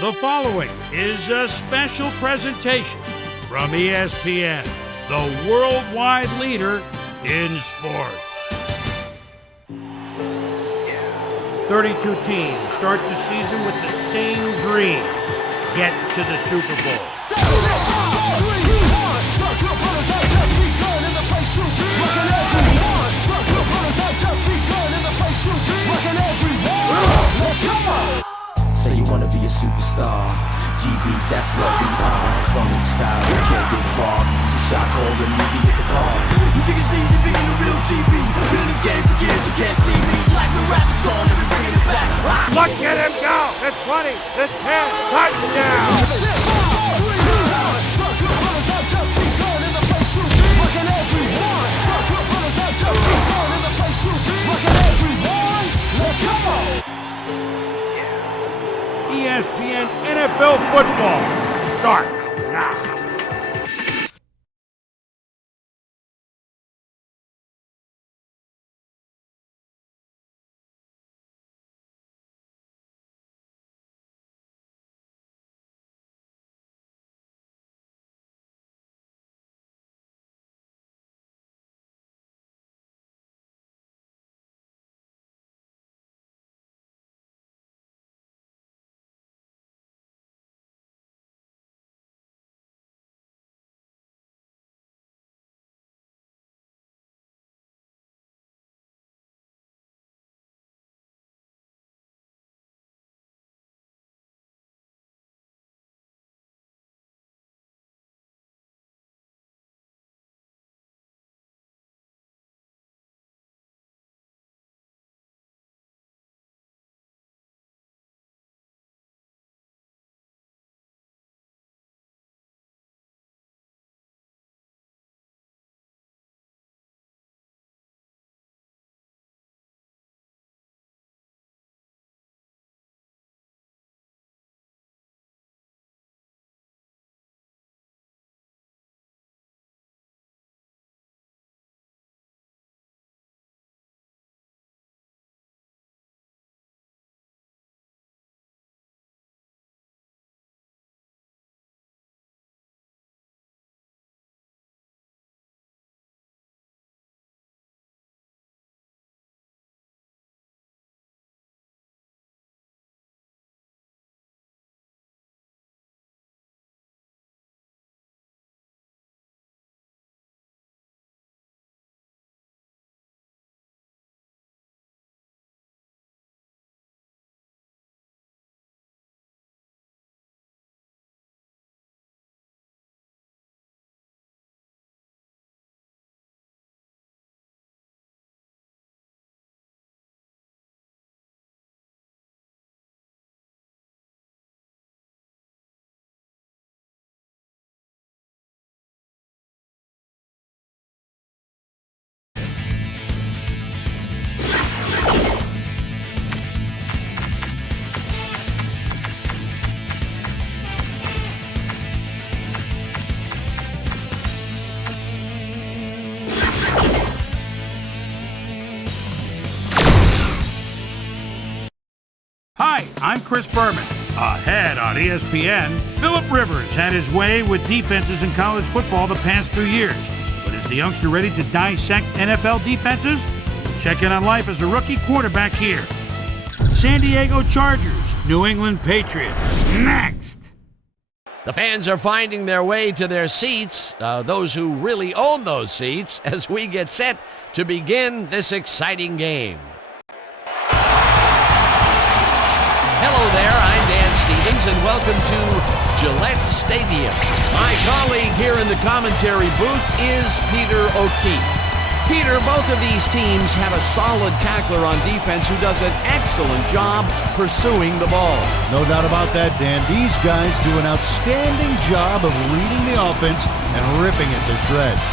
The following is a special presentation from ESPN, the worldwide leader in sports. 32 teams start the season with the same dream: get to the Super Bowl. Say you wanna be a superstar, GBs, that's what we are. From the style, you can't get far. You shot cold and meet me at the bar. You think it's easy being a real GB? Been in this game for years, you can't see me. Like the rap is gone and we bringing it back. Look at him go! The 20, the 10, touchdown! ESPN NFL football starts now. Hi, I'm Chris Berman. Ahead on ESPN, Phillip Rivers had his way with defenses in college football the past few years. But is the youngster ready to dissect NFL defenses? Check in on life as a rookie quarterback here. San Diego Chargers, New England Patriots. Next. The fans are finding their way to their seats, those who really own those seats, as we get set to begin this exciting game. Hello there, I'm Dan Stevens, and welcome to Gillette Stadium. My colleague here in the commentary booth is Peter O'Keefe. Peter, both of these teams have a solid tackler on defense who does an excellent job pursuing the ball. No doubt about that, Dan. These guys do an outstanding job of reading the offense and ripping it to shreds.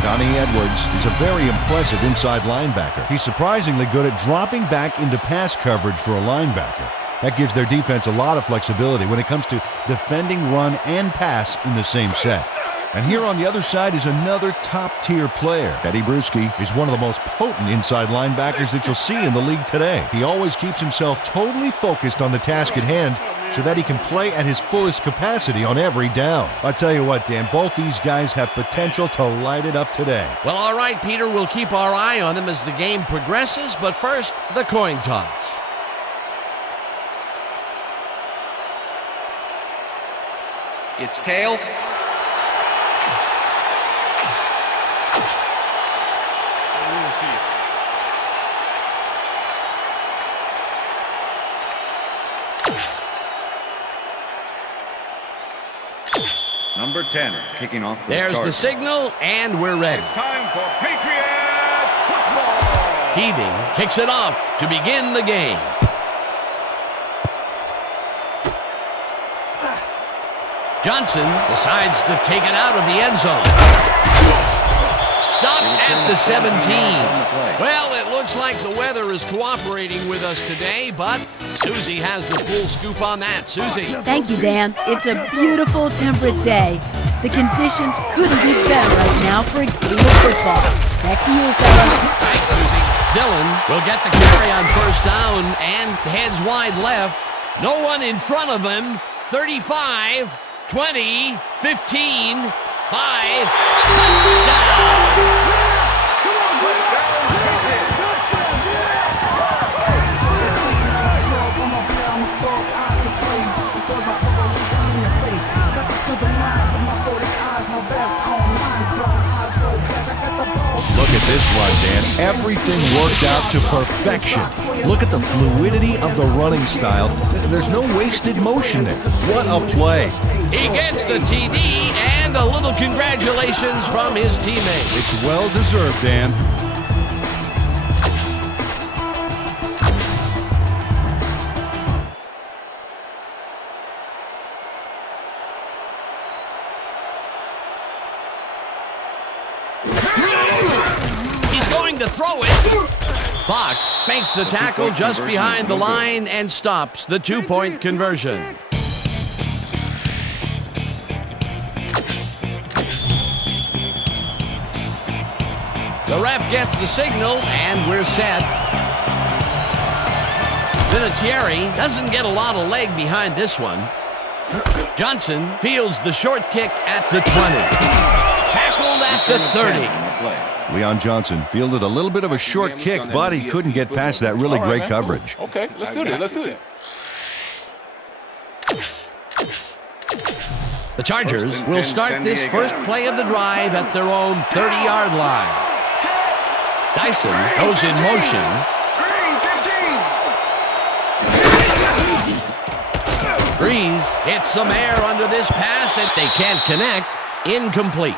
Donnie Edwards is a very impressive inside linebacker. He's surprisingly good at dropping back into pass coverage for a linebacker. That gives their defense a lot of flexibility when it comes to defending run and pass in the same set. And here on the other side is another top-tier player. Eddie Bruschi is one of the most potent inside linebackers that you'll see in the league today. He always keeps himself totally focused on the task at hand so that he can play at his fullest capacity on every down. I'll tell you what, Dan, both these guys have potential to light it up today. Well, all right, Peter, we'll keep our eye on them as the game progresses, but first, the coin toss. It's tails. Number 10, kicking off for There's the signal, and we're ready. It's time for Patriots football. Keating kicks it off to begin the game. Johnson decides to take it out of the end zone. Stopped at the 17. Well, it looks like the weather is cooperating with us today, but Susie has the full scoop on that. Susie. Thank you, Dan. It's a beautiful, temperate day. The conditions couldn't be better right now for a game of football. Back to you, fellas. Thanks, Susie. Dylan will get the carry on first down and heads wide left. No one in front of him. 35, 20, 15, 5, touchdown! Look at this run, Dan. Everything worked out to perfection. Look at the fluidity of the running style. There's no wasted motion there. What a play. He gets the TD and a little congratulations from his teammate. It's well deserved, Dan. To throw it. Fox makes the tackle just behind the line and stops the two-point conversion. The ref gets the signal, and we're set. Vinatieri doesn't get a lot of leg behind this one. Johnson fields the short kick at the 20. Tackled at the 30. Leon Johnson fielded a little bit of a short kick, but he couldn't get past that really great coverage. Okay, let's do this. Let's do it. The Chargers will start this first play of the drive at their own 30-yard line. Dyson goes in motion. Breeze hits some air under this pass, and they can't connect. Incomplete.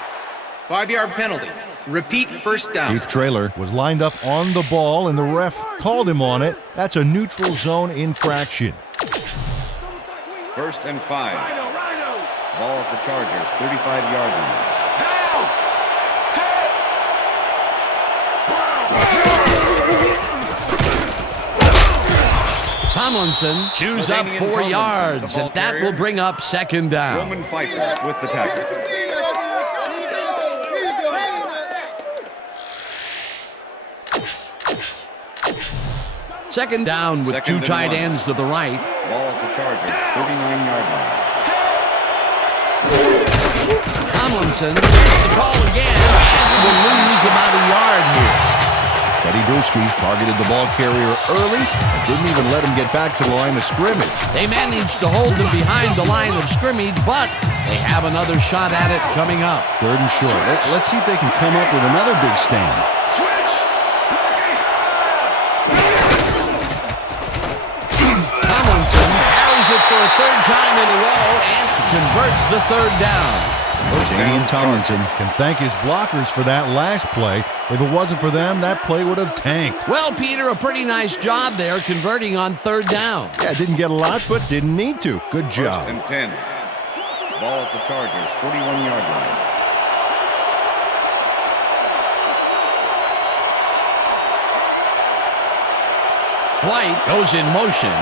5-yard penalty. Repeat first down. Keith Traylor was lined up on the ball, and the ref called him on it. That's a neutral zone infraction. 1st and 5. Ball at the Chargers, 35-yard line. Tomlinson chews up 4 yards, and that will bring up second down. Roman Pfeiffer with the tackle. Second down with two tight ends to the right. Ball at the Chargers, 39-yard line. Tomlinson gets the call again and will lose about a yard here. Teddy Bruschi targeted the ball carrier early and didn't even let him get back to the line of scrimmage. They managed to hold him behind the line of scrimmage, but they have another shot at it coming up. 3rd and short. Let's see if they can come up with another big stand. It for a 3rd time in a row and converts the 3rd down. Damian Tomlinson can thank his blockers for that last play. If it wasn't for them, that play would have tanked. Well, Peter, a pretty nice job there converting on 3rd down. Yeah, didn't get a lot, but didn't need to. Good job. 1st and 10. Ball at the Chargers, 41-yard line. White goes in motion.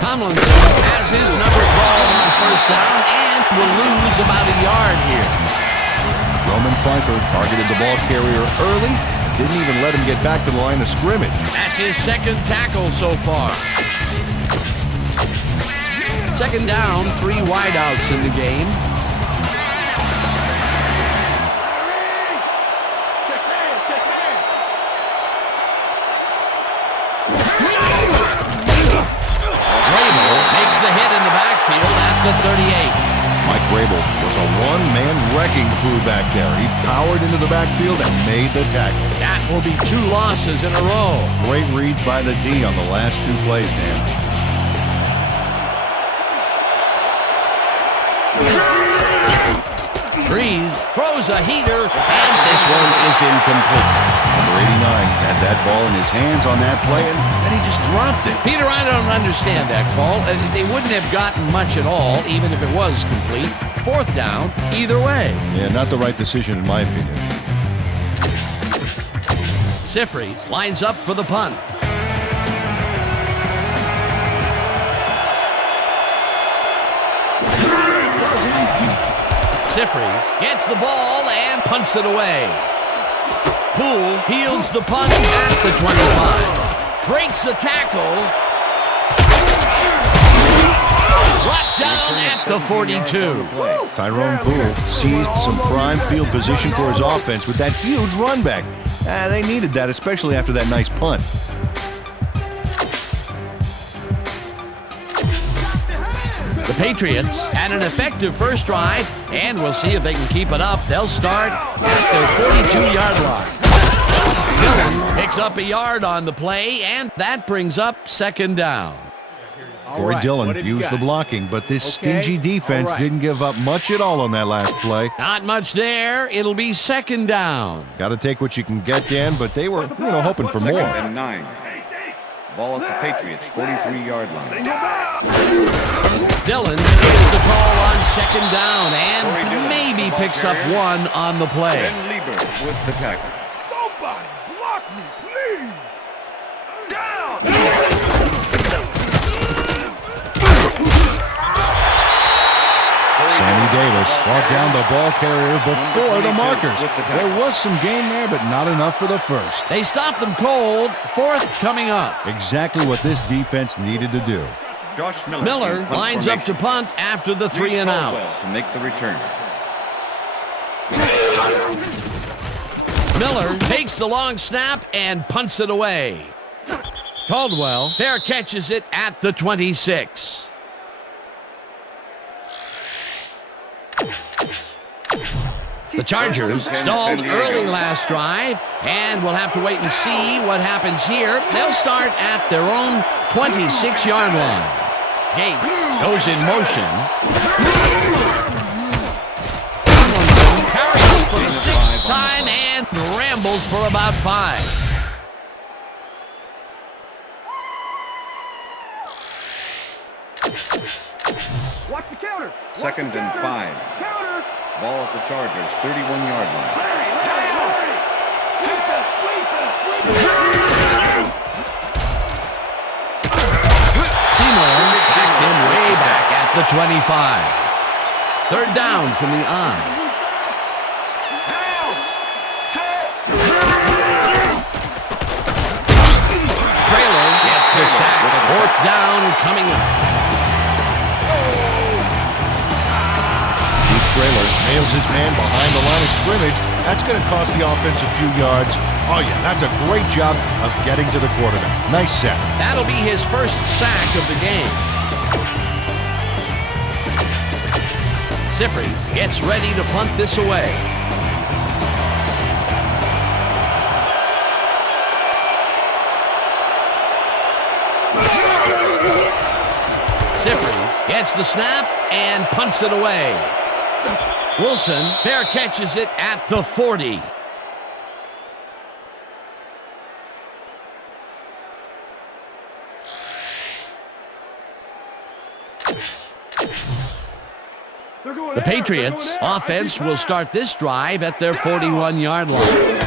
Tomlinson has his number called on first down and will lose about a yard here. Roman Pfeiffer targeted the ball carrier early, didn't even let him get back to the line of scrimmage. That's his second tackle so far. Second down, 3 wideouts in the game. Makes the hit in the backfield at the 38. Mike Grable was a one-man wrecking crew back there. He powered into the backfield and made the tackle. That will be 2 losses in a row. Great reads by the D on the last 2 plays, Dan. Breeze throws a heater, and this one is incomplete. Number 89 had that ball in his hands on that play, and then he just dropped it. Peter, I don't understand that call. They wouldn't have gotten much at all, even if it was complete. 4th down, either way. Yeah, not the right decision in my opinion. Sifries lines up for the punt. Sifries gets the ball and punts it away. Poole fields the punt at the 25. Breaks a tackle. Brought down at the 42. Tyrone Poole seized some prime field position for his offense with that huge run back. They needed that, especially after that nice punt. The Patriots had an effective first drive, and we'll see if they can keep it up. They'll start at their 42-yard line. Levan picks up a yard on the play, and that brings up 2nd down. Corey Dillon used the blocking, but this stingy defense didn't give up much at all on that last play. Not much there. It'll be 2nd down. Got to take what you can get, Dan, but they were, hoping for more. 2nd and 9. Ball at the Patriots, 43-yard line. Dillon gets the call on 2nd down and maybe picks up 1 on the play. Ben Lieber with the tackle. Somebody block me, please! Down! Sammy Davis brought down the ball carrier before the markers. There was some gain there, but not enough for the first. They stopped them cold. 4th coming up. Exactly what this defense needed to do. Josh Miller lines up to punt after the 3 and out. To make the return. Miller takes the long snap and punts it away. Caldwell fair catches it at the 26. The Chargers stalled early last drive, and we'll have to wait and see what happens here. They'll start at their own 26-yard line. Gates goes in motion. Carries it for the 6th time and rambles for about 5. Watch the counter. 2nd and 5. Counter. Ball at the Chargers, 31-yard line. Seymour sacks him way back at the 25. 3rd down from the on. Trailer gets the sack. 4th down coming up. Trailer nails his man behind the line of scrimmage. That's going to cost the offense a few yards. Oh, yeah, that's a great job of getting to the quarterback. Nice sack. That'll be his first sack of the game. Sifries gets ready to punt this away. Sifries gets the snap and punts it away. Wilson fair catches it at the 40. The Patriots offense will start this drive at their 41-yard line.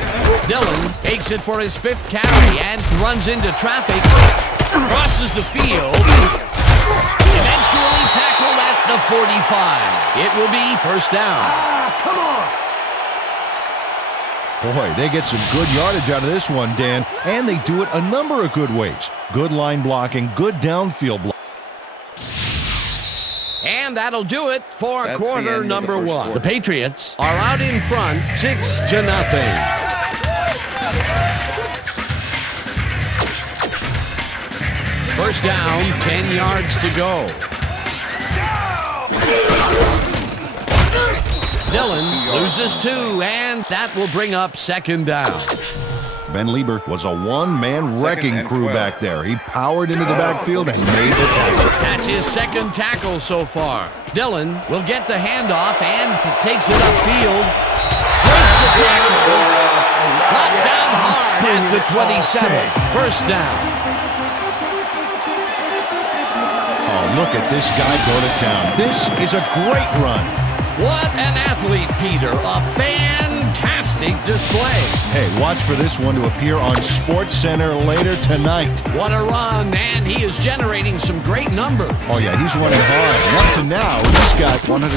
Dillon takes it for his 5th carry and runs into traffic. Crosses the field. Eventually tackled at the 45. It will be 1st down. Come on. Boy, they get some good yardage out of this one, Dan, and they do it a number of good ways. Good line blocking, good downfield blocking. And that'll do it for That's quarter the number first one. quarter. The Patriots are out in front, 6-0. First down, 10 yards to go. Dillon loses 2, and that will bring up second down. Ben Lieber was a one-man wrecking and crew 12. back there. He powered into the backfield and made the tackle. That's his second tackle so far. Dillon will get the handoff and takes it upfield. Breaks the tackle. Brought down hard at the 27. First down. Oh, look at this guy go to town. This is a great run. What an athlete, Peter. A fantastic display. Hey, watch for this one to appear on SportsCenter later tonight. What a run, and he is generating some great numbers. Oh, yeah, he's running hard. And up to now, he's got 117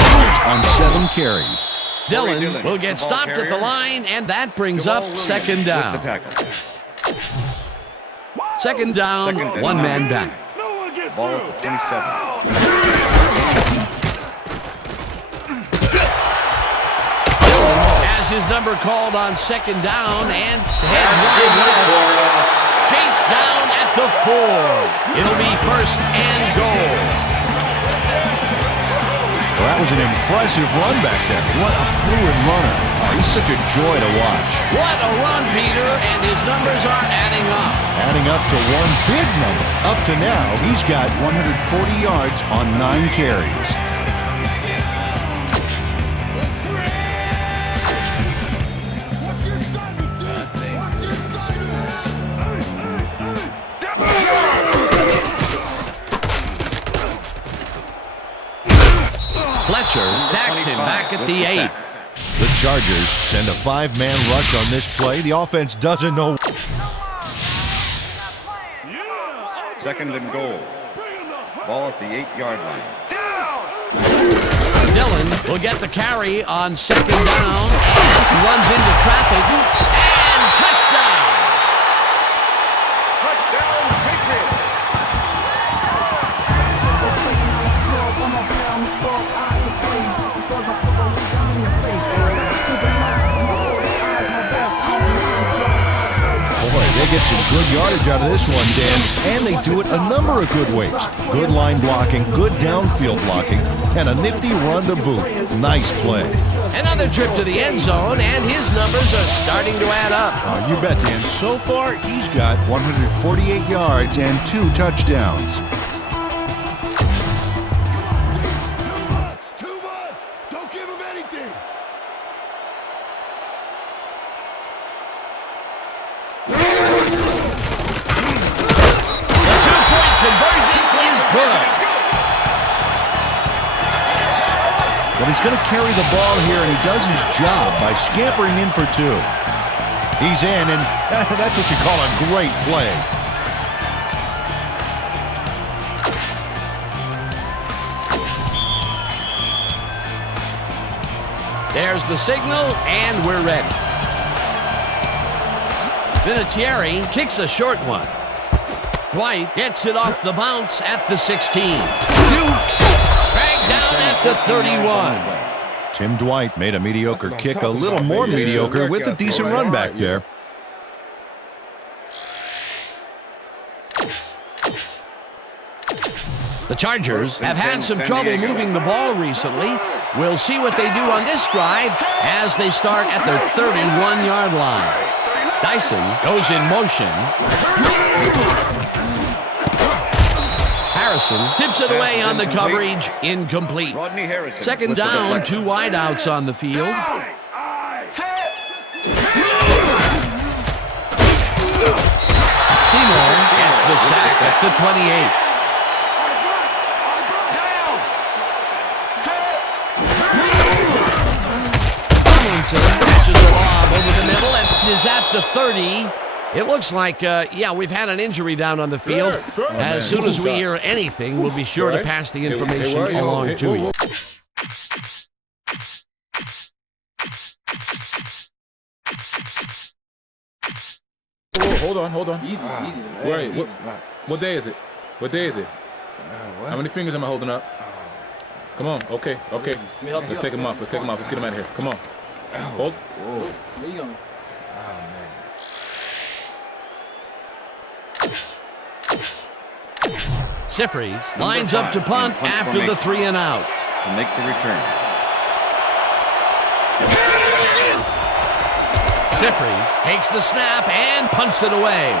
yards on 7 carries. Dillon will get stopped at the line, and that brings up second down. With the tackle. Second down, one man back. Ball at the 27. Has his number called on second down and heads wide left. Chase down at the 4. It'll be first and goal. Well, that was an impressive run back there. What a fluid runner. Oh, he's such a joy to watch. What a run, Peter, and his numbers are adding up. Adding up to one big number. Up to now, he's got 140 yards on 9 carries. Fletcher sacks him back at the 8. The Chargers send a 5-man rush on this play. The offense doesn't know. Second and goal. Ball at the 8-yard line. Dillon will get the carry on second down and runs into traffic and touchdown. Touchdown, Patriots. Boy, they get some good yardage out of this one, Dan, and they do it a number of good ways. Good line blocking, good downfield blocking, and a nifty run to boot. Nice play. Another trip to the end zone, and his numbers are starting to add up. You bet, Dan. So far, he's got 148 yards and 2 touchdowns. Too much. Don't give him anything. The 2-point conversion is good. But he's going to carry the ball here, and he does his job by scampering in for 2. He's in, and that's what you call a great play. There's the signal, and we're ready. Vinatieri kicks a short one. Dwight gets it off the bounce at the 16. Jukes, dragged down at the 31. Tim Dwight made a mediocre kick a little more mediocre with a decent run back there. The Chargers have had some trouble moving the ball recently. We'll see what they do on this drive as they start at their 31-yard line. Dyson goes in motion. Harrison tips it away on the coverage. Incomplete. Rodney Harrison. Second with the down, deflection. 2 wideouts on the field. Seymour gets the sack at the 28. Catches a lob over the middle and is at the 30. It looks like, yeah, we've had an injury down on the field. As soon as we hear anything, we'll be sure to pass the information along to you. hold on. Easy. Wait, what day is it? What day is it? How many fingers am I holding up? Come on. Okay. Let's take them off. Let's get them out of here. Come on. Hold. Where you going? Sifries lines up to punt after the 3 and out. To make the return. Sifries takes the snap and punts it away.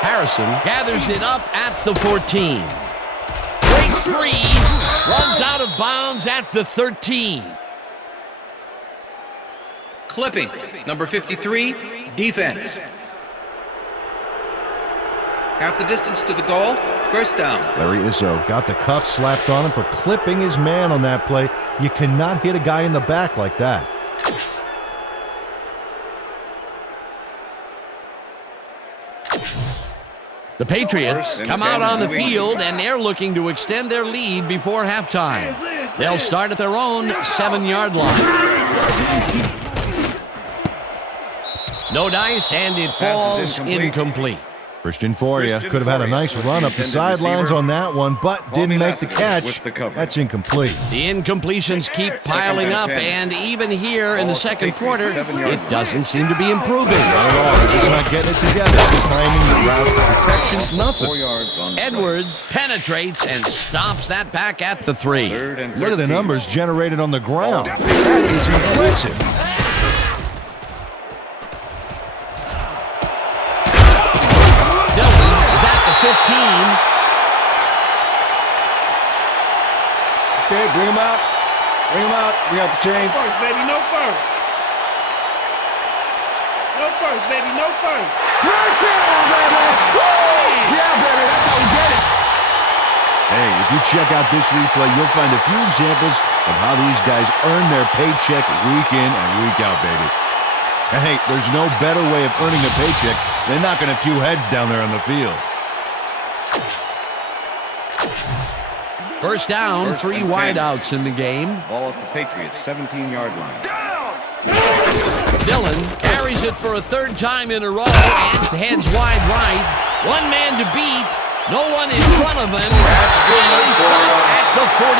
Harrison gathers it up at the 14. Breaks free, runs out of bounds at the 13. Clipping, number 53, defense. Half the distance to the goal, first down. Larry Izzo got the cuff slapped on him for clipping his man on that play. You cannot hit a guy in the back like that. The Patriots come out on the field, and they're looking to extend their lead before halftime. They'll start at their own 7-yard line. No dice, and it falls incomplete. Christian Foria could have had a nice run up the sidelines on that one, but didn't make the catch. That's incomplete. The incompletions keep piling up, and even here in the second quarter, it doesn't seem to be improving. Not at all. They're just not getting it together. The timing, the routes, the protection, nothing. 4 yards on Edwards penetrates and stops that back at the 3. Look at the numbers generated on the ground. That is impressive. Is at the 15. Okay, bring him out. Bring him out. We got the chains. No first, baby. No first. No first, baby. No first. Right there, baby. Woo! Yeah, baby. That's how we get it. Hey, if you check out this replay, you'll find a few examples of how these guys earn their paycheck week in and week out, baby. And hey, there's no better way of earning a paycheck than knocking a few heads down there on the field. First down, 3 wideouts in the game. Ball at the Patriots, 17-yard line. Dillon carries it for a 3rd time in a row and heads wide right. One man to beat. No one in front of him. That's finally stopped at the 41.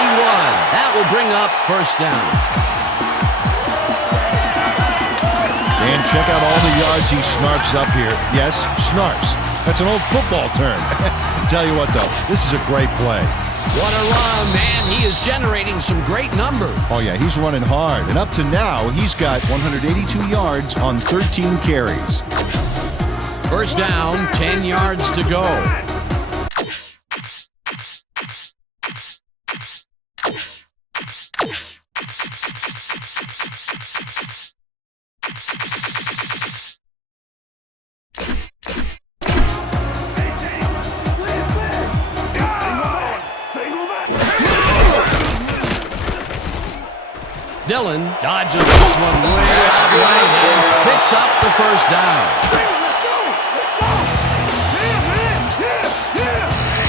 That will bring up first down. And check out all the yards he snarfs up here. Yes, snarfs. That's an old football term. Tell you what, though, this is a great play. What a run, man. He is generating some great numbers. Oh, yeah, he's running hard. And up to now, he's got 182 yards on 13 carries. First down, 10 yards to go. Dillon dodges this one way out right and picks up the first down.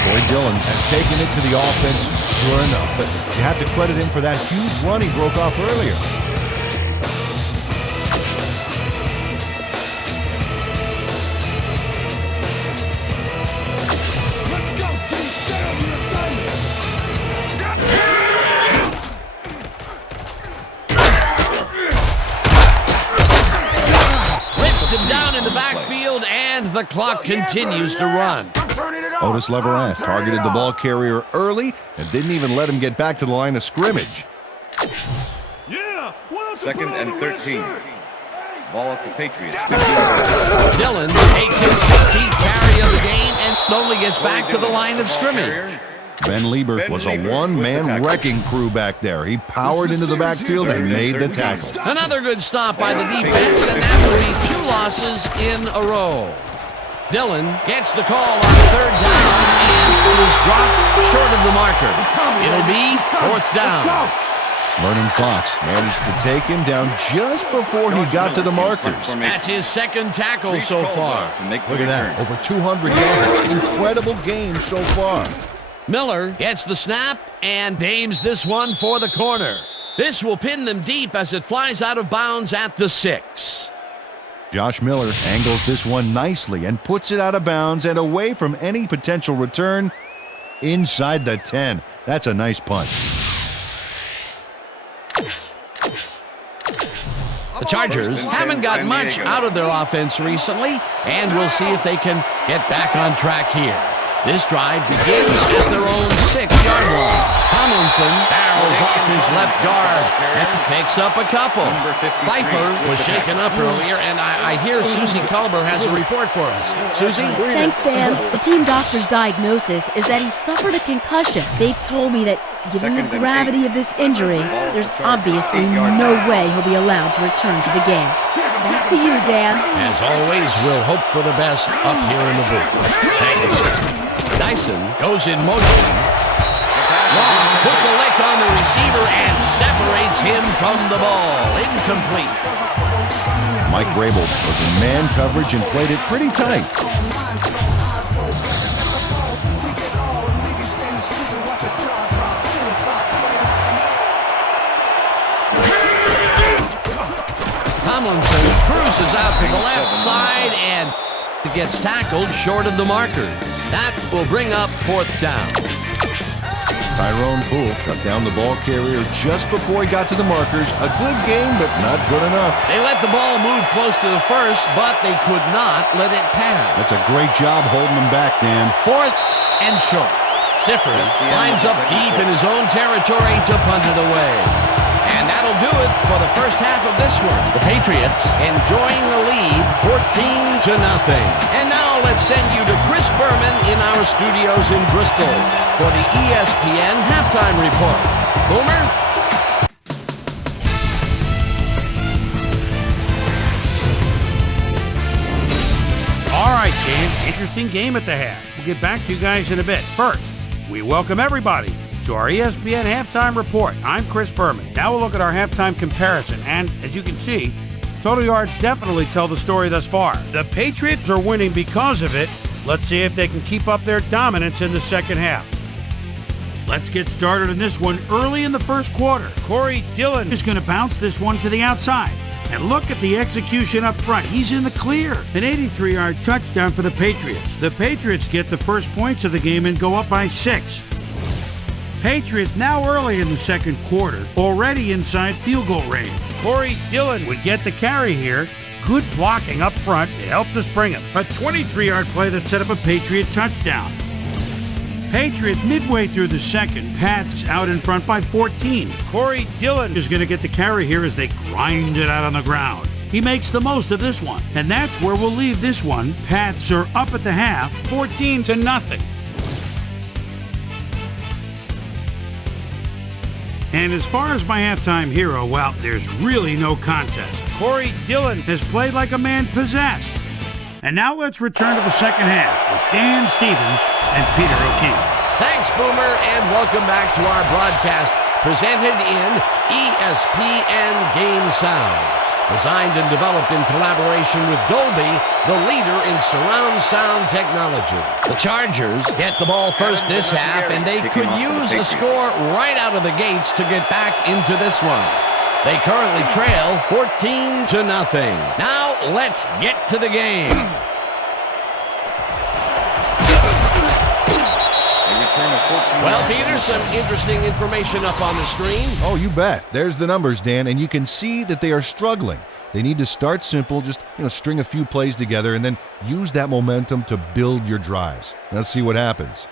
Boy, Dillon has taken it to the offense, sure enough, but you have to credit him for that huge run he broke off earlier. Him down in the backfield, and the clock continues to run. Otis Levan targeted the ball carrier early and didn't even let him get back to the line of scrimmage. Second and 13. Ball at the Patriots. Dillon takes his 16th carry of the game and only gets back to the line of scrimmage. Ben Lieber was a one-man wrecking crew back there. He powered into the backfield and made the tackle. Another good stop by the defense, and that will be 2 losses in a row. Dillon gets the call on 3rd down and is dropped short of the marker. It'll be 4th down. Vernon Fox managed to take him down just before he got to the markers. That's his 2nd tackle so far. Look at that, over 200 yards. Incredible game so far. Miller gets the snap and aims this one for the corner. This will pin them deep as it flies out of bounds at the 6. Josh Miller angles this one nicely and puts it out of bounds and away from any potential return inside the 10. That's a nice punt. The Chargers haven't got much out of their offense recently, and we'll see if they can get back on track here. This drive begins at their own 6-yard line. Tomlinson barrels off his left guard and picks up a couple. Pfeiffer was shaken up earlier, and I hear Susie Culber has a report for us. Susie? Thanks, Dan. The team doctor's diagnosis is that he suffered a concussion. They told me that given the gravity of this injury, there's obviously no way he'll be allowed to return to the game. Back to you, Dan. As always, we'll hope for the best up here in the booth. Thank you, sir. Dyson goes in motion. Long puts a lick on the receiver and separates him from the ball. Incomplete. Mike Rabel was in man coverage and played it pretty tight. Tomlinson cruises out to the left side and gets tackled short of the marker. That will bring up 4th down. Tyrone Poole shut down the ball carrier just before he got to the markers. A good game, but not good enough. They let the ball move close to the first, but they could not let it pass. That's a great job holding them back, Dan. 4th and short. Sifford lines up deep in his own territory to punt it away. And that'll do it for the first half of this one. The Patriots enjoying the lead 14-0. And now let's send you to Chris Berman in our studios in Bristol for the ESPN Halftime Report. Boomer? All right, Dan. Interesting game at the half. We'll get back to you guys in a bit. First, we welcome everybody to our ESPN Halftime Report. I'm Chris Berman. Now we'll look at our halftime comparison, and as you can see, total yards definitely tell the story thus far. The Patriots are winning because of it. Let's see if they can keep up their dominance in the second half. Let's get started on this one early in the first quarter. Corey Dillon is going to bounce this one to the outside. And look at the execution up front. He's in the clear. An 83-yard touchdown for the Patriots. The Patriots get the first points of the game and go up by 6. Patriots now early in the second quarter, already inside field goal range. Corey Dillon would get the carry here. Good blocking up front. It helped us bring him. A 23-yard play that set up a Patriot touchdown. Patriots midway through the second. Pats out in front by 14. Corey Dillon is going to get the carry here as they grind it out on the ground. He makes the most of this one. And that's where we'll leave this one. Pats are up at the half, 14-0. And as far as my halftime hero, well, there's really no contest. Corey Dillon has played like a man possessed. And now let's return to the second half with Dan Stevens and Peter O'Keefe. Thanks, Boomer, and welcome back to our broadcast presented in ESPN Game Sound. Designed and developed in collaboration with Dolby, the leader in surround sound technology. The Chargers get the ball first this half, and they could use a score right out of the gates to get back into this one. They currently trail 14-0. Now, let's get to the game. Well, Peter, some interesting information up on the screen. Oh, you bet. There's the numbers, Dan, and you can see that they are struggling. They need to start simple, just string a few plays together, and then use that momentum to build your drives. Let's see what happens.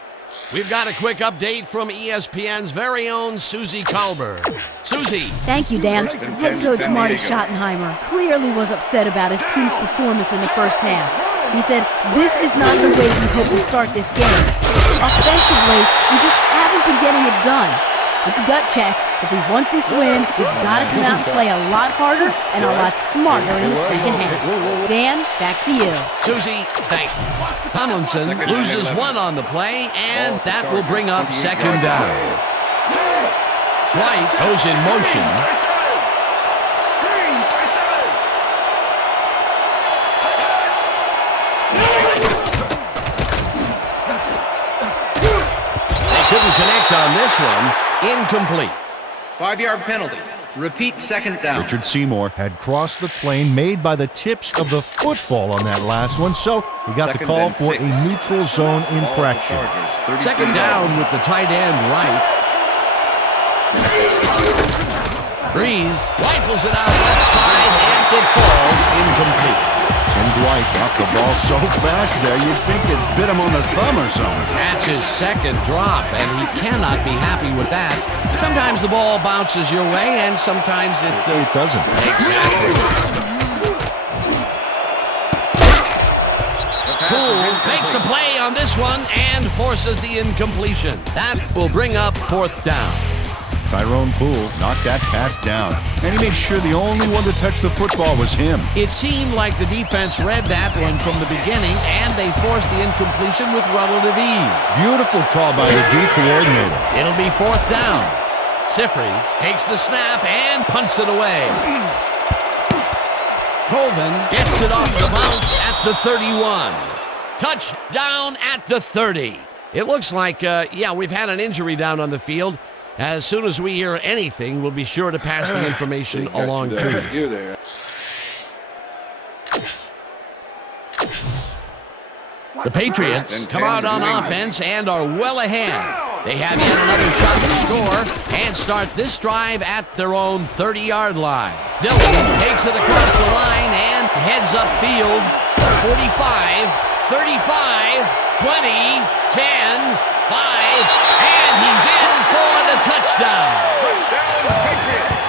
We've got a quick update from ESPN's very own Susie Culber. Susie. Thank you, Dan. Head coach Marty Schottenheimer clearly was upset about his team's performance in the first half. He said, "This is not the way we hope to start this game. Offensively, we just haven't been getting it done. It's a gut check. If we want this win, we've got to come out and play a lot harder and a lot smarter in the second half." Dan, back to you. Susie, thank you. Tomlinson loses one on the play, and that will bring up second down. White goes in motion. Couldn't connect on this one. Incomplete. 5-yard penalty. Repeat second down. Richard Seymour had crossed the plane made by the tips of the football on that last one, so he got the call for a neutral zone infraction. Second down with the tight end right. Breeze rifles it out left side, and it falls incomplete. Tim Dwight dropped the ball so fast there, you'd think it bit him on the thumb or something. That's his second drop, and he cannot be happy with that. Sometimes the ball bounces your way, and sometimes it doesn't. Exactly. Poole makes a play on this one and forces the incompletion. That will bring up fourth down. Tyrone Poole knocked that pass down, and he made sure the only one to touch the football was him. It seemed like the defense read that one from the beginning, and they forced the incompletion with relative ease. Beautiful call by the D coordinator. It'll be fourth down. Sifries takes the snap and punts it away. Colvin gets it off the bounce at the 31. Touchdown at the 30. It looks like, we've had an injury down on the field. As soon as we hear anything, we'll be sure to pass the information along to you. The Patriots come out on offense and are well ahead. They have yet another shot to score and start this drive at their own 30-yard line. Dillon takes it across the line and heads upfield. 45, 35, 20, 10, 5, and he's in for the touchdown. Touchdown, Patriots.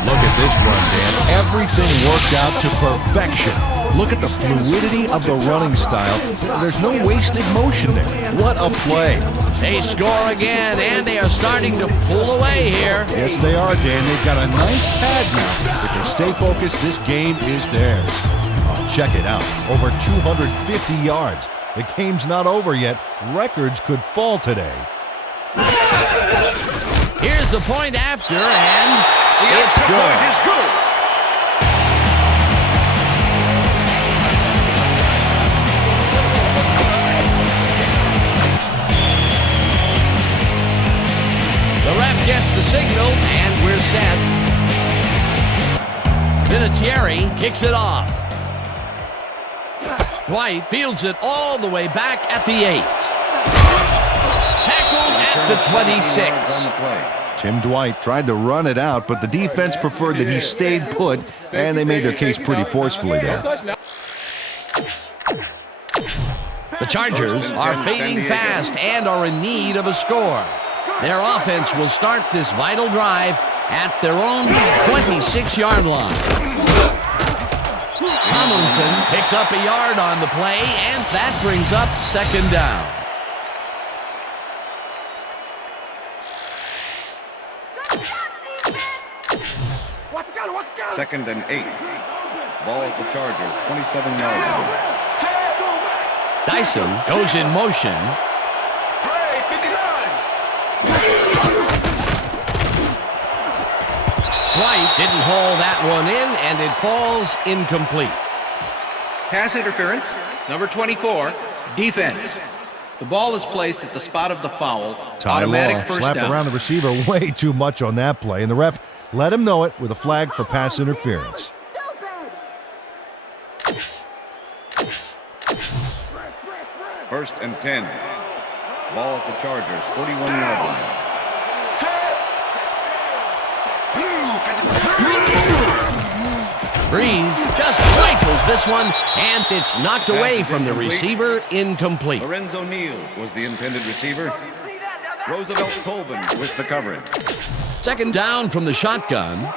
Look at this run, Dan. Everything worked out to perfection. Look at the fluidity of the running style. There's no wasted motion there. What a play. They score again, and they are starting to pull away here. Yes, they are, Dan. They've got a nice pad now. If they stay focused, this game is theirs. Oh, check it out. Over 250 yards. The game's not over yet. Records could fall today. Here's the point after, and it's good. Point is good. The ref gets the signal, and we're set. Vinatieri kicks it off. Dwight fields it all the way back at the 8. Tackled at the 26. Tim Dwight tried to run it out, but the defense preferred that he stayed put, and they made their case pretty forcefully there. The Chargers are fading fast and are in need of a score. Their offense will start this vital drive at their own 26-yard line. Tomlinson picks up a yard on the play, and that brings up second down. Second and 8. Ball at the Chargers, 27-yard line. Dyson goes in motion. Dwight didn't haul that one in, and it falls incomplete. Pass interference, number 24, defense. The ball is placed at the spot of the foul. Ty Automatic Law first slapped down. around the receiver way too much on that play, and the ref let him know it with a flag for pass interference. First and 10. Ball at the Chargers, 41-yard line. Breeze just rifles this one, and it's knocked away from the receiver, incomplete. Lorenzo Neal was the intended receiver. Roosevelt Colvin with the coverage. Second down from the shotgun.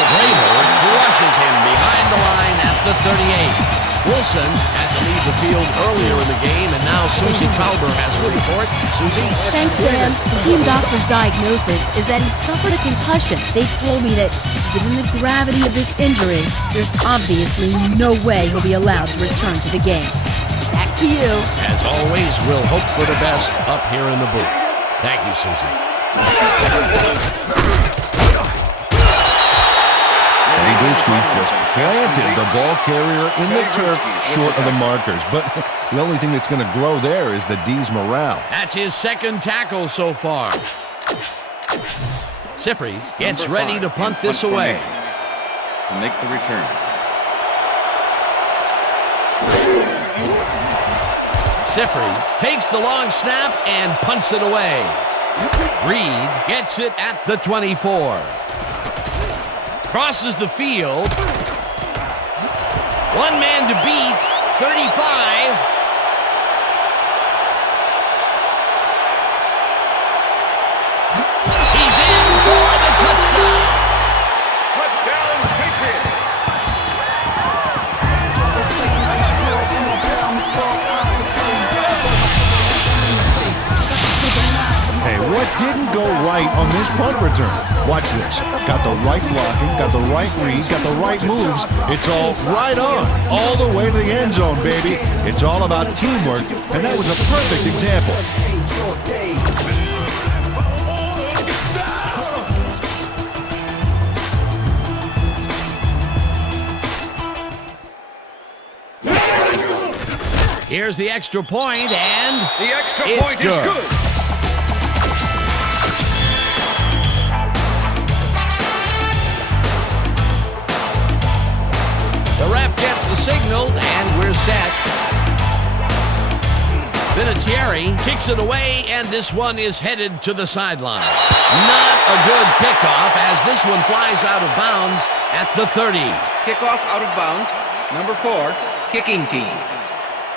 Raymond crushes him behind the line at the 38. Wilson had to leave the field earlier in the game, and now Susie Kalber has a report. Susie? Thanks, Dan. The team doctor's diagnosis is that he suffered a concussion. They told me that, given the gravity of this injury, there's obviously no way he'll be allowed to return to the game. Back to you. As always, we'll hope for the best up here in the booth. Thank you, Susie. Eddie Dusky just planted the ball carrier in the turf short of the markers. But the only thing that's going to grow there is the D's morale. That's his second tackle so far. Sifries gets ready to punt this away. To make the return. Sifries takes the long snap and punts it away. Reed gets it at the 24. Crosses the field. One man to beat, 35. He's in for the touchdown. Touchdown, Patriots. Hey, what didn't go right on this punt return? Watch this. Got the right blocking, got the right read, got the right moves. It's all right on, all the way to the end zone, baby. It's all about teamwork, and that was a perfect example. Here's the extra point, and The extra it's point is good. The ref gets the signal, and we're set. Vinatieri kicks it away, and this one is headed to the sideline. Not a good kickoff, as this one flies out of bounds at the 30. Kickoff out of bounds. Number 4, kicking team.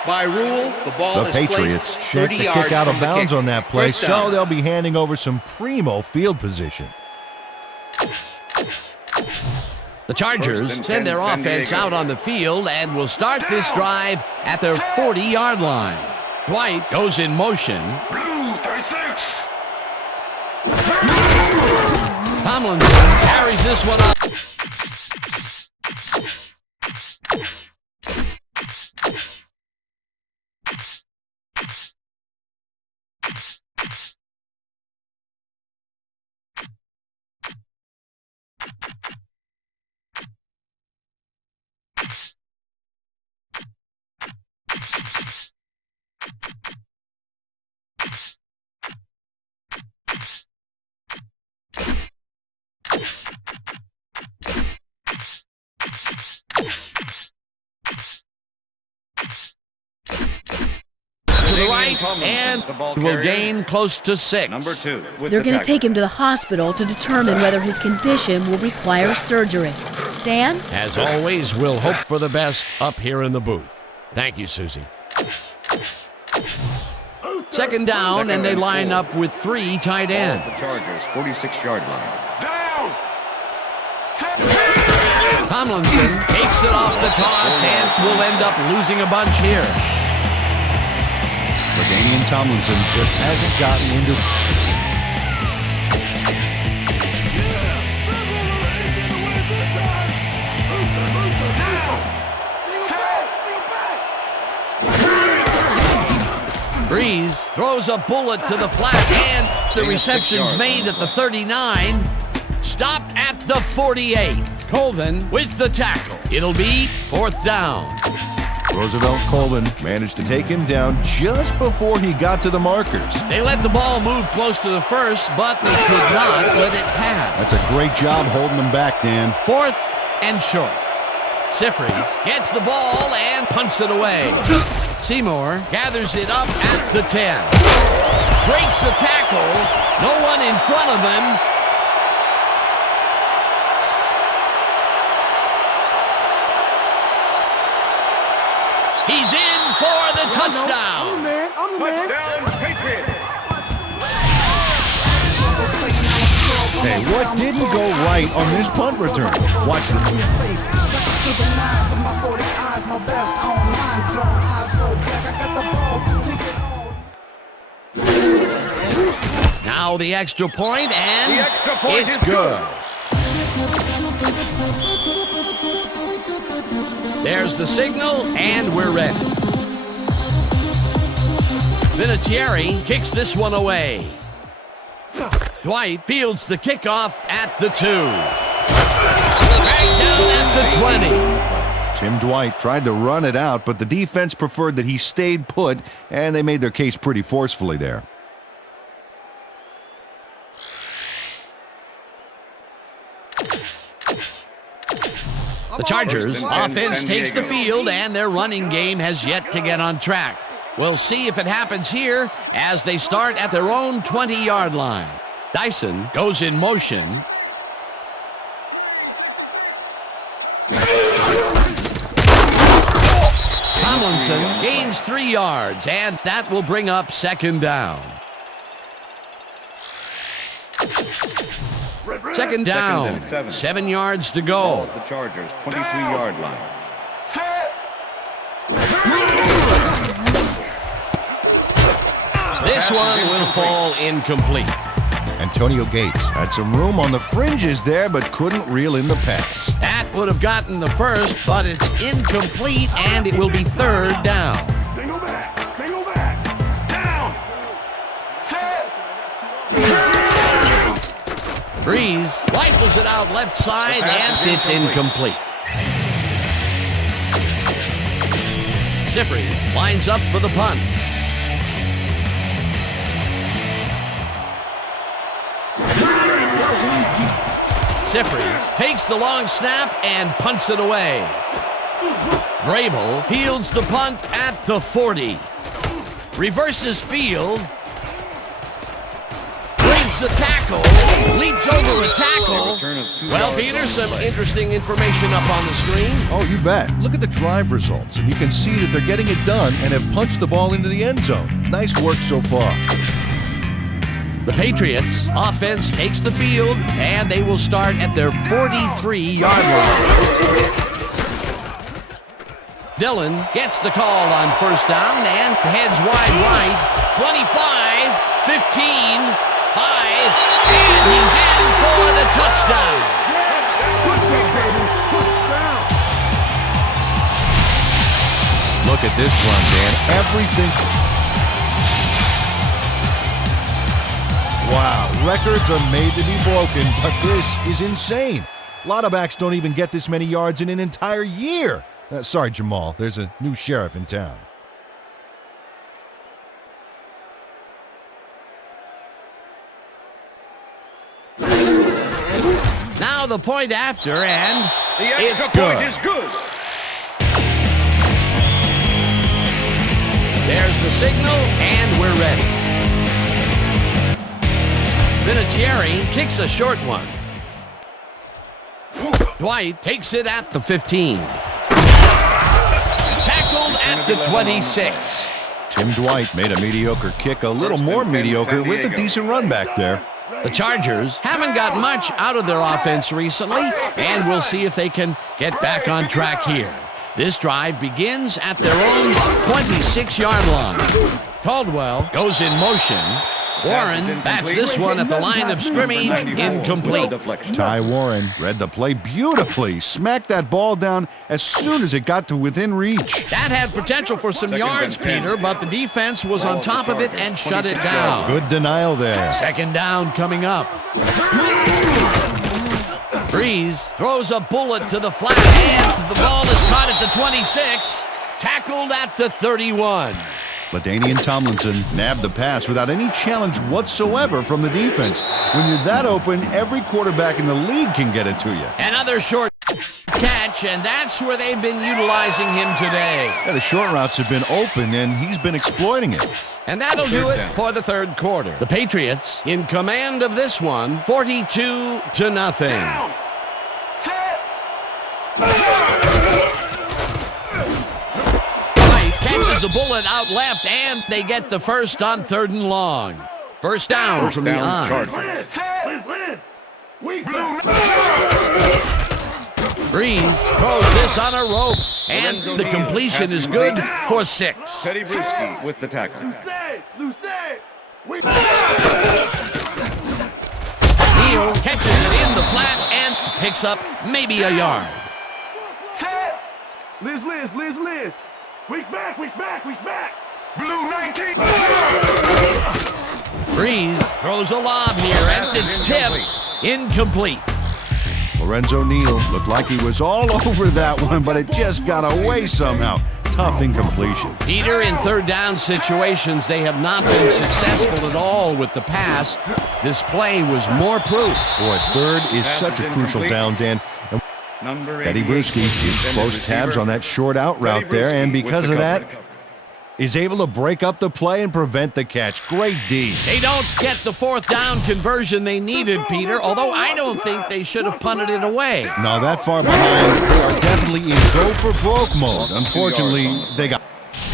By rule, the ball The is Patriots placed shank 30 the yards kick out from of the bounds kick. on that play, First so down. they'll be handing over some primo field position. The Chargers send their offense out on the field and will start this drive at their 40-yard line. Dwight goes in motion. Tomlinson carries this one up. To the right, and will gain close to 6. Number 2. With They're the going to tackle. take him to the hospital to determine whether his condition will require surgery. Dan? As always, we'll hope for the best up here in the booth. Thank you, Susie. Second down, and they line up with 3 tight Ball ends. at the Chargers' 46-yard line. Tomlinson takes it off the toss and will end up losing a bunch here. LaDainian Tomlinson just hasn't gotten into... Breeze throws a bullet to the flat, and the reception's made at the 39. Stopped at the 48. Colvin with the tackle. It'll be 4th down. Roosevelt Colvin managed to take him down just before he got to the markers. They let the ball move close to the first, but they could not let it pass. That's a great job holding them back, Dan. 4th and short. Sifries gets the ball and punts it away. Seymour gathers it up at the 10. Breaks a tackle. No one in front of him. He's in for the touchdown. Touchdown, Patriots. Hey, what didn't go right on this punt return? Watch this. Now the extra point, and The extra point it's is good. There's the signal, and we're ready. Vinatieri kicks this one away. Dwight fields the kickoff at the 2. Right down at the 20. Tim Dwight tried to run it out, but the defense preferred that he stayed put, and they made their case pretty forcefully there. The Chargers offense takes the field, and their running game has yet to get on track. We'll see if it happens here as they start at their own 20-yard line. Dyson goes in motion. Tomlinson gains 3 yards, and that will bring up second down. Second down, 7 yards to go. The Chargers, 23-yard line. This one will fall incomplete. Antonio Gates had some room on the fringes there, but couldn't reel in the pass. That would have gotten the first, but it's incomplete, and it will be third down. Single back, down, set. Breeze rifles it out left side, and it's incomplete. Siffreds lines up for the punt. Siffreds takes the long snap and punts it away. Vrabel fields the punt at the 40. Reverses field. Breaks a tackle. Leaps over a tackle. Well, Peter, some interesting information up on the screen. Oh, you bet. Look at the drive results, and you can see that they're getting it done and have punched the ball into the end zone. Nice work so far. The Patriots offense takes the field, and they will start at their 43-yard line. Dillon gets the call on first down and heads wide right. 25, 15, 5, and he's in for the touchdown. Look at this run, Dan. Everything... Wow, records are made to be broken, but this is insane. A lot of backs don't even get this many yards in an entire year. Sorry, Jamal, there's a new sheriff in town. Now the point after, and The it's extra good. point is good. There's the signal, and we're ready. Vinatieri kicks a short one. Dwight takes it at the 15. Tackled at the 26. Tim Dwight made a mediocre kick a little more mediocre with a decent run back there. The Chargers haven't got much out of their offense recently, and we'll see if they can get back on track here. This drive begins at their own 26-yard line. Caldwell goes in motion. Warren bats this one at the line of scrimmage, incomplete. Ty Warren read the play beautifully, smacked that ball down as soon as it got to within reach. That had potential for some yards, Peter, but the defense was on top of it and shut it down. Good denial there. Second down coming up. Breeze throws a bullet to the flat, and the ball is caught at the 26, tackled at the 31. LaDainian Tomlinson nabbed the pass without any challenge whatsoever from the defense. When you're that open, every quarterback in the league can get it to you. Another short catch, and that's where they've been utilizing him today. Yeah, the short routes have been open, and he's been exploiting it. And that'll do it for the third quarter. The Patriots in command of this one, 42-0. Catches the bullet out left, and they get the first on 3rd and long. First down from the on. Breeze throws this on a rope, and the completion is good for 6. Teddy Bruschi with the tackle. Neal catches it in the flat and picks up maybe a yard. Liz. Weak back. Blue 19. Breeze throws a lob here, and it's tipped. Incomplete. Lorenzo Neal looked like he was all over that one, but it just got away somehow. Tough incompletion. Peter, in third down situations, they have not been successful at all with the pass. This play was more proof. Boy, third is such a crucial down, Dan. Eddie Bruschi keeps close tabs on that short out route there, and because of that, is able to break up the play and prevent the catch. Great D. They don't get the fourth down conversion they needed, Peter, although I don't think they should have punted it away. No, that far behind, they are definitely in go-for-broke mode. Unfortunately, they got...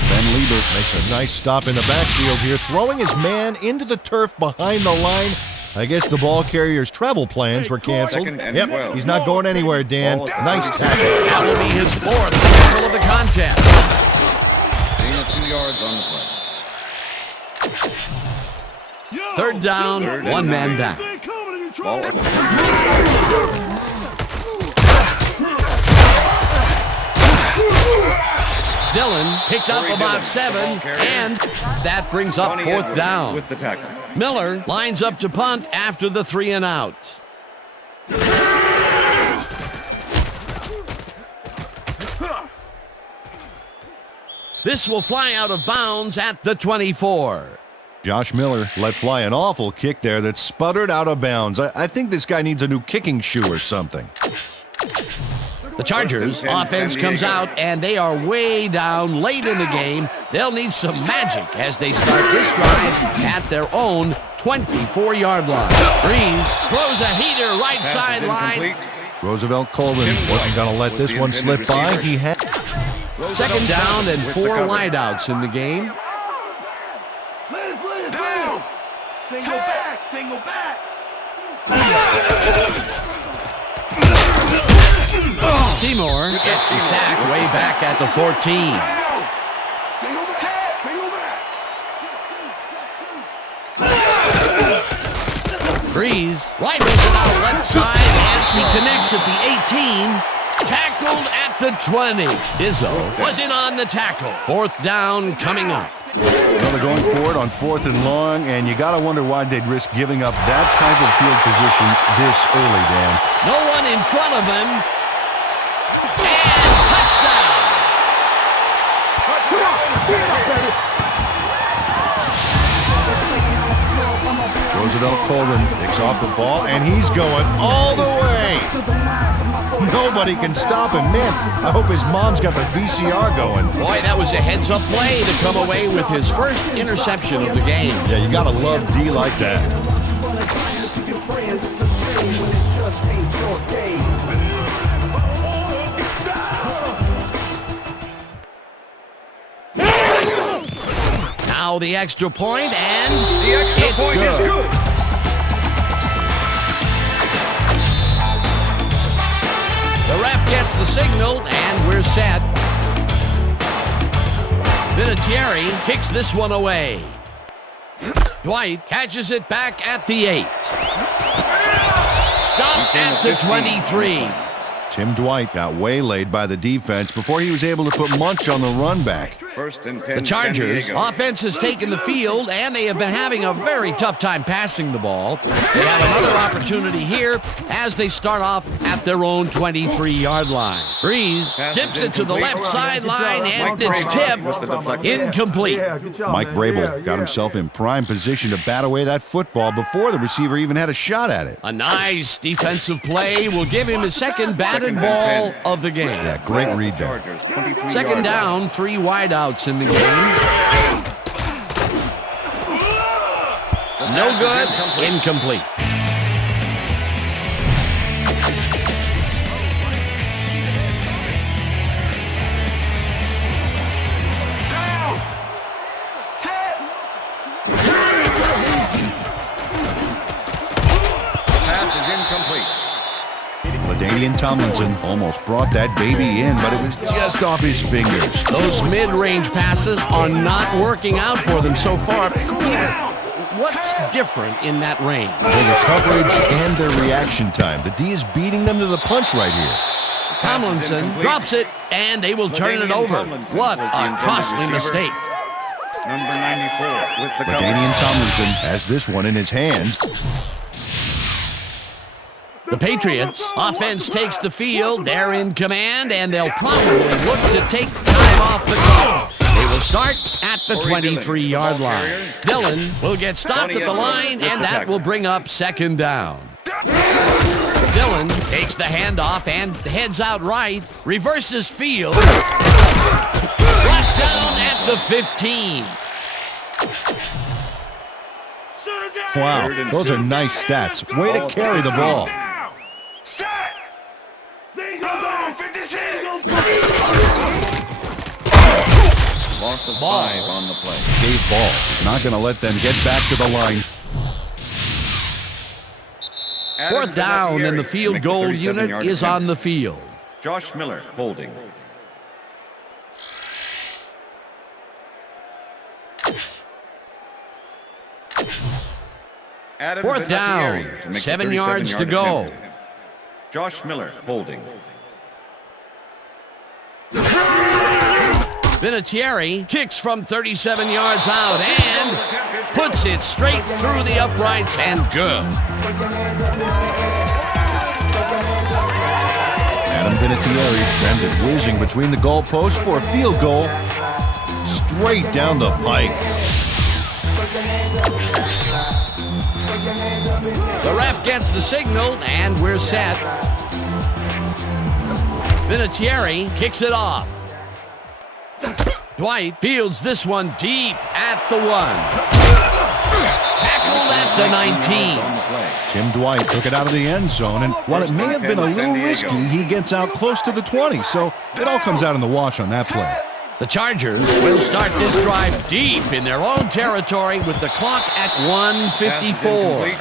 Ben Lieber makes a nice stop in the backfield here, throwing his man into the turf behind the line. I guess the ball carrier's travel plans were canceled. Yep, he's not going anywhere, Dan. Nice tackle. That will be his fourth tackle of the contest. 2 yards on the play. Third down, one man back. Dillon picked up about 7, and that brings up fourth down. With the tackle. Miller lines up to punt after the 3 and out. This will fly out of bounds at the 24. Josh Miller let fly an awful kick there that sputtered out of bounds. I think this guy needs a new kicking shoe or something. The Chargers offense comes out, and they are way down late in the game. They'll need some magic as they start this drive at their own 24-yard line. Breeze throws a heater right sideline. Roosevelt Colvin wasn't going to let this one slip by. He had... Second down and 4 wideouts in the game. Single back, single back. Seymour gets the sack way back at the 14. Breeze rifles it out left side, and he connects at the 18. Tackled at the 20. Izzo was in on the tackle. Fourth down coming up. Well, they're going for it on 4th and long, and you got to wonder why they'd risk giving up that type of field position this early, Dan. No one in front of him. And touchdown. Roosevelt Colvin picks off the ball, and he's going all the way. Nobody can stop him. Man, I hope his mom's got the VCR going. Boy, that was a heads-up play to come away with his first interception of the game. Yeah, you got to love D like that. Now the extra point, and It's good. The ref gets the signal, and we're set. Vinatieri kicks this one away. Dwight catches it back at the 8. Stopped at the 23. Tim Dwight got waylaid by the defense before he was able to put Munch on the run back. First and 10. The Chargers offense has taken the field, and they have been having a very tough time passing the ball. They have another opportunity here as they start off at their own 23-yard line. Breeze zips it to the left sideline, and it's tipped. Incomplete. Mike Vrabel got himself in prime position to bat away that football before the receiver even had a shot at it. A nice defensive play will give him his second batted ball of the game. Yeah, great read there. Second down, 3 wideouts in the game. No good, incomplete. Pass is incomplete. LaDainian Tomlinson almost brought that baby in, but it was just off his fingers. Those mid-range passes are not working out for them so far. What's different in that range? Well, the coverage and their reaction time. The D is beating them to the punch right here. Tomlinson drops it, and they will turn it over. What a costly mistake. Number 94 with the cover. LaDainian Tomlinson has this one in his hands. The Patriots offense takes the field. They're in command, and they'll probably look to take time off the clock. They will start at the 23-yard line. Dillon will get stopped at the line, and that will bring up second down. Dillon takes the handoff and heads out right, reverses field. Brought down at the 15. Wow, those are nice stats. Way to carry the ball. Loss of 5 on the play. Dave Ball is not going to let them get back to the line. Fourth down, and the field goal unit is on the field. Josh Miller holding. Fourth down, 7 yards to go. Josh Miller holding. Vinatieri kicks from 37 yards out and puts it straight through the uprights and good. Adam Vinatieri sends it whizzing between the goalposts for a field goal. Straight down the pike. The ref gets the signal, and we're set. Vinatieri kicks it off. Dwight fields this one deep at the 1. Tackled at the 19. Tim Dwight took it out of the end zone, and while it may have been a little risky, he gets out close to the 20, so it all comes out in the wash on that play. The Chargers will start this drive deep in their own territory with the clock at 1:54.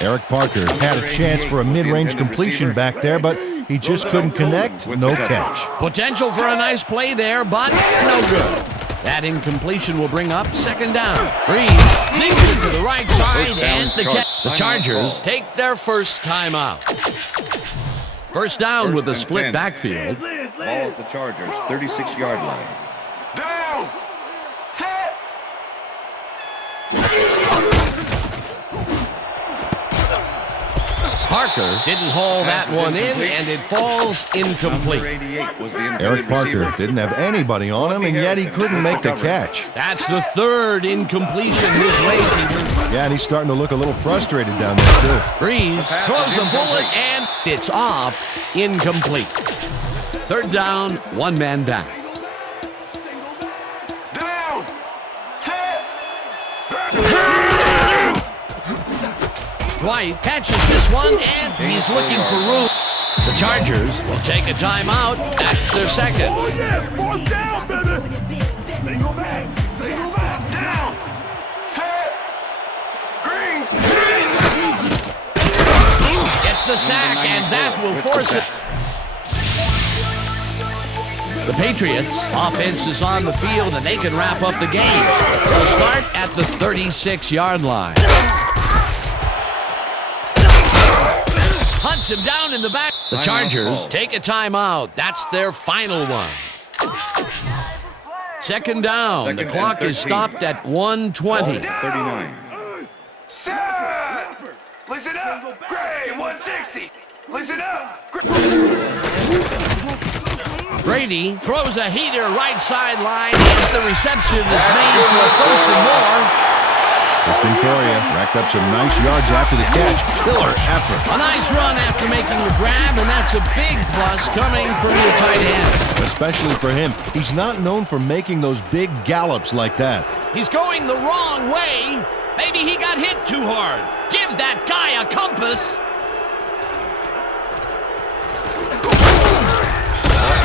Eric Parker had a chance for a mid-range completion back there, but he just couldn't connect. No catch. Potential for a nice play there, but no good. That incompletion will bring up second down. Breeze zings it to the right side, and the Chargers take their first timeout. First down with a split backfield. Ball at the Chargers, 36-yard line. Down! Set! Parker didn't haul that one in, and it falls incomplete. Eric Parker didn't have anybody on him, and yet he couldn't make the catch. That's the third incompletion his way, Peter. Yeah, and he's starting to look a little frustrated down there, too. Breeze throws a bullet, and it's off, incomplete. Third down, one man back. Down! Set! Dwight catches this one, and he's looking for room. The Chargers will take a timeout. That's their second. Oh yeah! Fourth down, baby! Single back! Single back! Down! Set! Green! Gets the sack, and that will force it. The Patriots offense is on the field, and they can wrap up the game. They'll start at the 36-yard line. Hunts him down in the back. The Chargers take a timeout. That's their final one. Second down. The clock is stopped at 1:20. 39. Set! Listen up! Gray, 160! Listen up! Brady throws a heater right sideline, and the reception is made for a first and more. Christian Fauria racked up some nice yards after the catch. Killer effort. A nice run after making the grab, and that's a big plus coming from your tight end. Especially for him. He's not known for making those big gallops like that. He's going the wrong way. Maybe he got hit too hard. Give that guy a compass.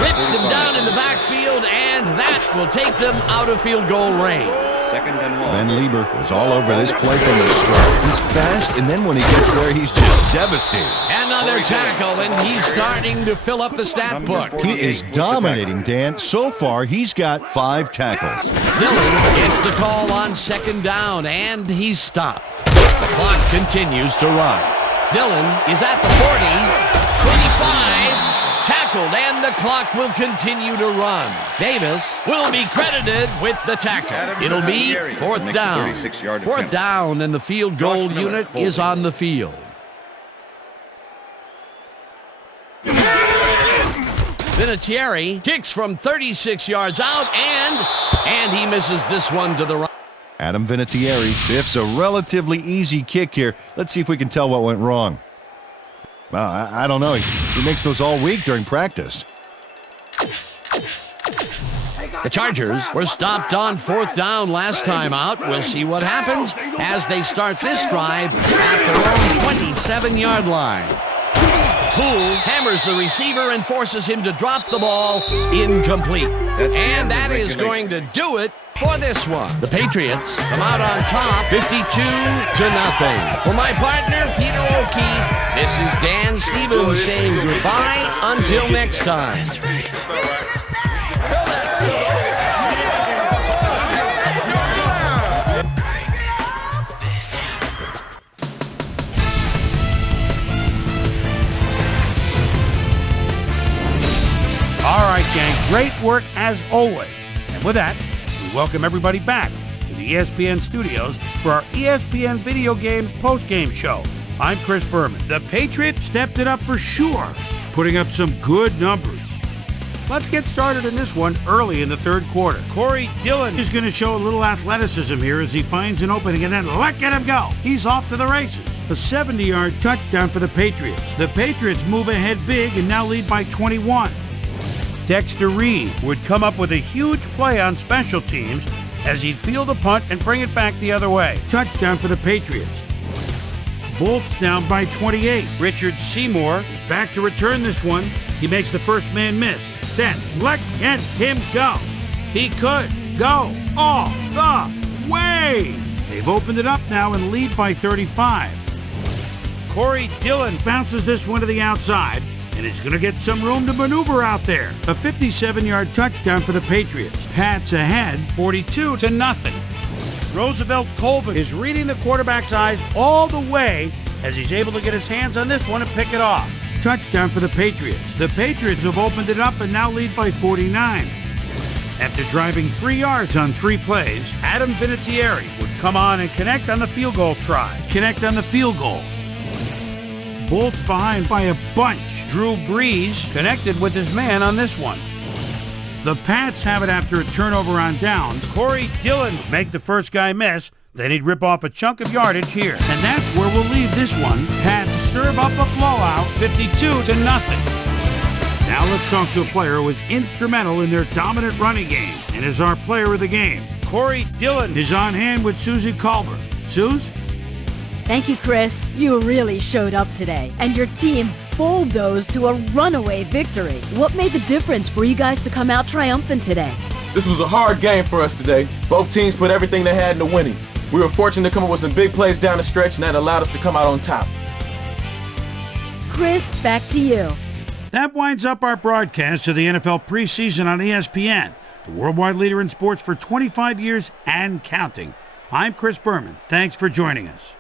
Rips him down in the backfield, and that will take them out of field goal range. Second and long. Ben Lieber was all over this play from the start. He's fast, and then when he gets there, he's just devastating. Another tackle, and he's starting to fill up the stat book. He is dominating, Dan. So far, he's got 5 tackles. Dillon gets the call on second down, and he's stopped. The clock continues to run. Dillon is at the 40, 25, tackled, and the clock will continue to run. Davis will be credited with the tackle. It'll be fourth down. Fourth down, and the field goal unit is on the field. Vinatieri kicks from 36 yards out, and he misses this one to the right. Adam Vinatieri biffs a relatively easy kick here. Let's see if we can tell what went wrong. Well, I don't know. He makes those all week during practice. The Chargers were stopped on fourth down last time out. We'll see what happens as they start this drive at their own 27-yard line. Poole hammers the receiver and forces him to drop the ball incomplete. And that is going to do it for this one. The Patriots come out on top 52-0. For my partner, Peter O'Keefe, this is Dan Stevens saying goodbye until next time. All right, gang, great work as always. And with that, we welcome everybody back to the ESPN studios for our ESPN Video Games post-game show. I'm Chris Berman. The Patriots stepped it up for sure, putting up some good numbers. Let's get started in this one early in the third quarter. Corey Dillon is going to show a little athleticism here as he finds an opening and then let him go. He's off to the races. A 70-yard touchdown for the Patriots. The Patriots move ahead big and now lead by 21. Dexter Reed would come up with a huge play on special teams as he'd field a punt and bring it back the other way. Touchdown for the Patriots. Bolts down by 28. Richard Seymour is back to return this one. He makes the first man miss. Then let him go. He could go all the way. They've opened it up now and lead by 35. Corey Dillon bounces this one to the outside, and he's going to get some room to maneuver out there. A 57-yard touchdown for the Patriots. Pats ahead, 42-0. Roosevelt Colvin is reading the quarterback's eyes all the way as he's able to get his hands on this one and pick it off. Touchdown for the Patriots. The Patriots have opened it up and now lead by 49. After driving 3 yards on 3 plays, Adam Vinatieri would come on and connect on the field goal try. Bolts behind by a bunch. Drew Brees connected with his man on this one. The Pats have it after a turnover on downs. Corey Dillon would make the first guy miss, then he'd rip off a chunk of yardage here. And that's where we'll leave this one. Pats serve up a blowout, 52-0. Now let's talk to a player who was instrumental in their dominant running game and is our player of the game. Corey Dillon is on hand with Susie Colbert. Suze? Thank you, Chris. You really showed up today, and your team bulldozed to a runaway victory. What made the difference for you guys to come out triumphant today? This was a hard game for us today. Both teams put everything they had into winning. We were fortunate to come up with some big plays down the stretch, and that allowed us to come out on top. Chris, back to you. That winds up our broadcast of the NFL preseason on ESPN, the worldwide leader in sports for 25 years and counting. I'm Chris Berman. Thanks for joining us.